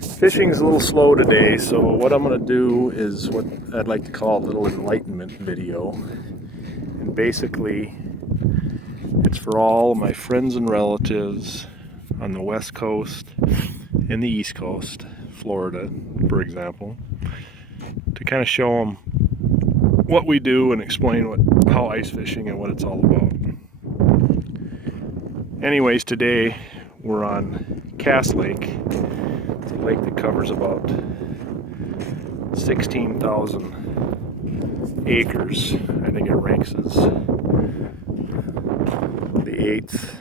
Fishing's a little slow today, so what I'm going to do is what I'd like to call a little enlightenment video. And basically, it's for all my friends and relatives on the West Coast and the East Coast, Florida, for example, to kind of show them what we do and explain how ice fishing and what it's all about. Anyways, today we're on Cass Lake. It's a lake that covers about 16,000 acres. I think it ranks as the eighth,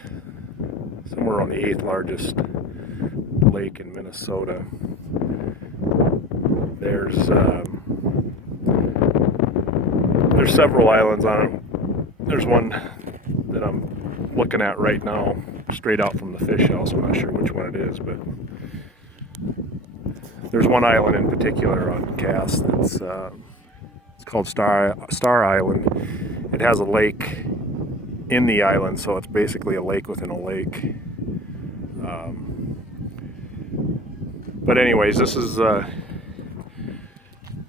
somewhere around the eighth largest lake in Minnesota. There's several islands on it. There's one that I'm looking at right now, straight out from the fish house. I'm not sure which one it is, but there's one island in particular on Cass that's it's called Star Island. It has a lake in the island, so it's basically a lake within a lake. But anyways, this is one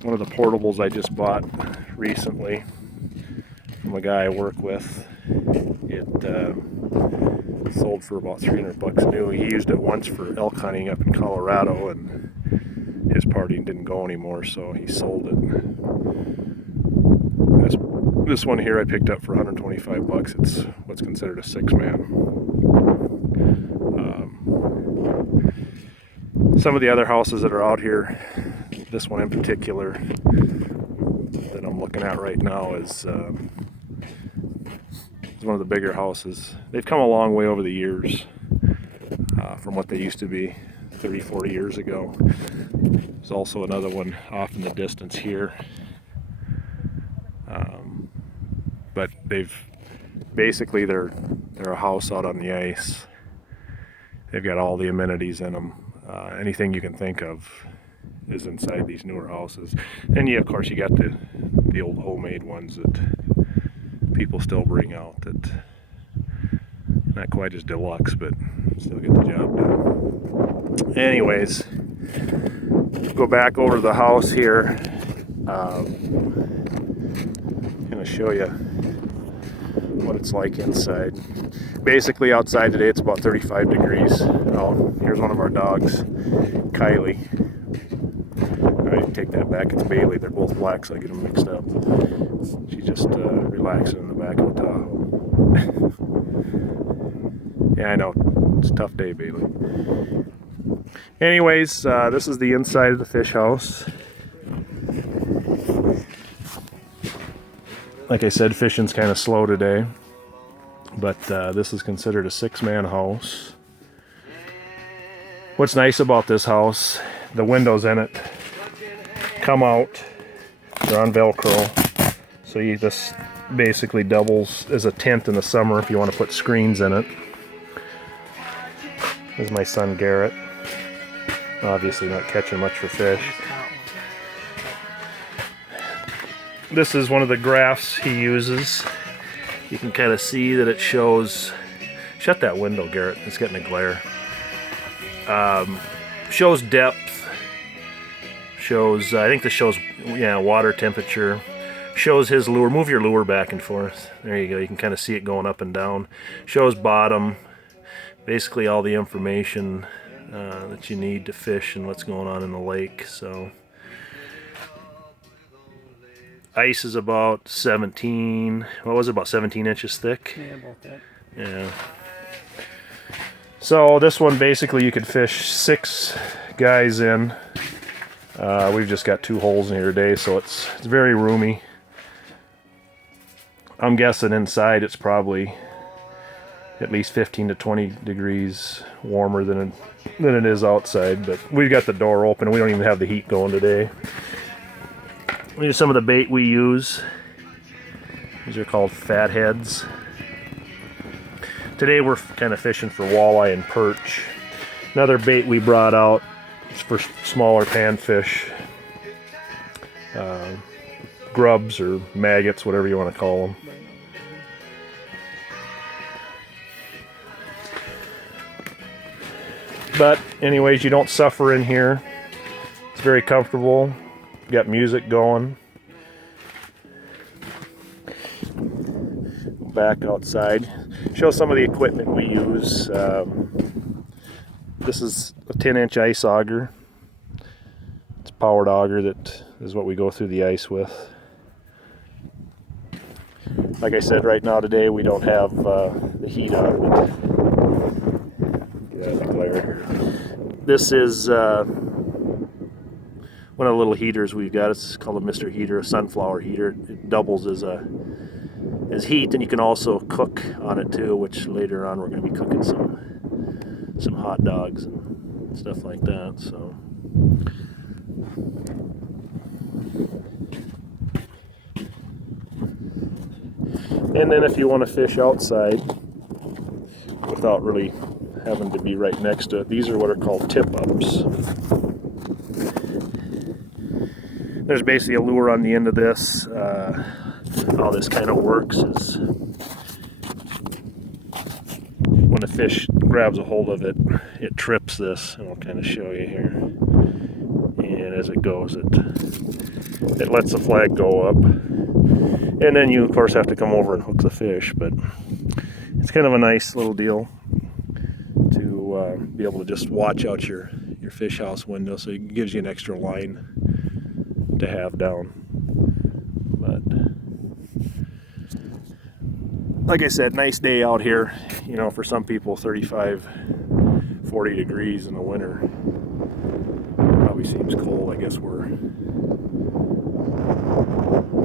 of the portables I just bought recently from a guy I work with. It sold for about $300 new. He used it once for elk hunting up in Colorado, and his party didn't go anymore, so he sold it. This one here I picked up for $125. It's what's considered a 6-man. Some of the other houses that are out here, this one in particular that I'm looking at right now is one of the bigger houses. They've come a long way over the years from what they used to be 30, 40 years ago. There's also another one off in the distance here. But they've basically they're a house out on the ice. They've got all the amenities in them. Anything you can think of is inside these newer houses. And of course you got the old homemade ones that people still bring out, that not quite as deluxe, but still get the job done. Anyways, go back over to the house here. Gonna show you what it's like inside. Basically outside today it's about 35 degrees. Oh, here's one of our dogs, Kylie. I take that back, it's Bailey. They're both black, so I get them mixed up. She's just relaxing in the back of the Tahoe. Yeah, I know, it's a tough day, Bailey. Anyways, this is the inside of the fish house. Like I said, fishing's kind of slow today, but this is considered a 6-man house. What's nice about this house, the windows in it come out, they're on Velcro, so this basically doubles as a tent in the summer if you want to put screens in it. This is my son Garrett, obviously not catching much for fish. This is one of the graphs he uses. You can kind of see that it shows, shut that window, Garrett, it's getting a glare. Shows depth, shows, I think this shows, water temperature, shows his lure. Move your lure back and forth. There you go, you can kind of see it going up and down. Shows bottom, basically all the information that you need to fish and what's going on in the lake. So ice is about 17, what was it, about 17 inches thick? Yeah, about that. Yeah. So this one basically you could fish 6 guys in. We've just got 2 holes in here today, so it's very roomy. I'm guessing inside it's probably at least 15 to 20 degrees warmer than it is outside, but we've got the door open. We don't even have the heat going today. Here's some of the bait we use. These are called fatheads. Today we're kind of fishing for walleye and perch. Another bait we brought out is for smaller panfish. Grubs or maggots, whatever you want to call them. But anyways, you don't suffer in here. It's very comfortable. Got music going. Back outside. Show some of the equipment we use. This is a 10-inch ice auger. It's a powered auger that is what we go through the ice with. Like I said, right now today we don't have the heat on. Get out of the glare here. This is one of the little heaters we've got. It's called a Mr. Heater, a sunflower heater. It doubles as heat, and you can also cook on it too, which later on we're going to be cooking some hot dogs and stuff like that. So and then if you want to fish outside without really having to be right next to it, these are what are called tip-ups. There's basically a lure on the end of this. How this kind of works is when the fish grabs a hold of it, it trips this, and I'll kind of show you here. And as it goes, it lets the flag go up, and then you of course have to come over and hook the fish. But it's kind of a nice little deal to be able to just watch out your fish house window, so it gives you an extra line to have down. But like I said, nice day out here. You know, for some people 35, 40 degrees in the winter probably seems cold. I guess we're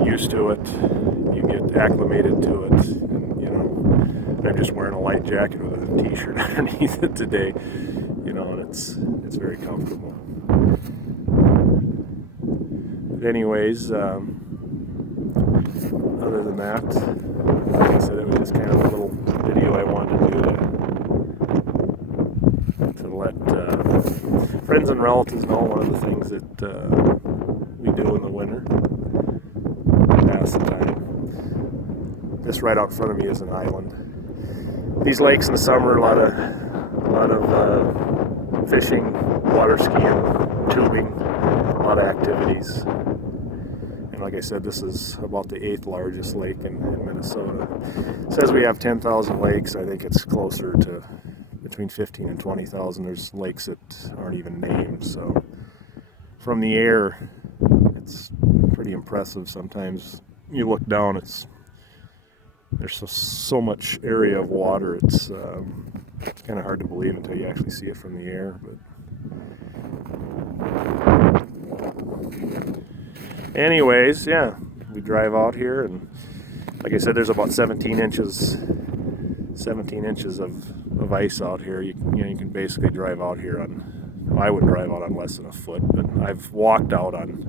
used to it. You get acclimated to it. And, you know, I'm just wearing a light jacket with a t-shirt underneath it today. You know, and it's very comfortable. But anyways, other than that, like I said, it was just kind of a little video I wanted to do to let friends and relatives know one of the things that we do in the winter to pass the time. This right out in front of me is an island. These lakes in the summer, a lot of fishing, water skiing, tubing, a lot of activities. And like I said, this is about the 8th largest lake in Minnesota. It says we have 10,000 lakes. I think it's closer to between 15 and 20,000. There's lakes that aren't even named. So from the air, it's pretty impressive. Sometimes you look down, there's so much area of water. It's kind of hard to believe until you actually see it from the air. But anyways, yeah, we drive out here, and like I said, there's about 17 inches of ice out here. You can basically drive out here on, I would drive out on less than a foot, but I've walked out on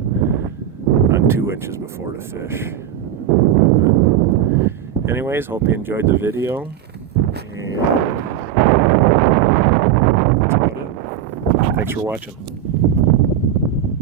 2 inches before to fish. But anyways, hope you enjoyed the video, and that's about it. Thanks for watching.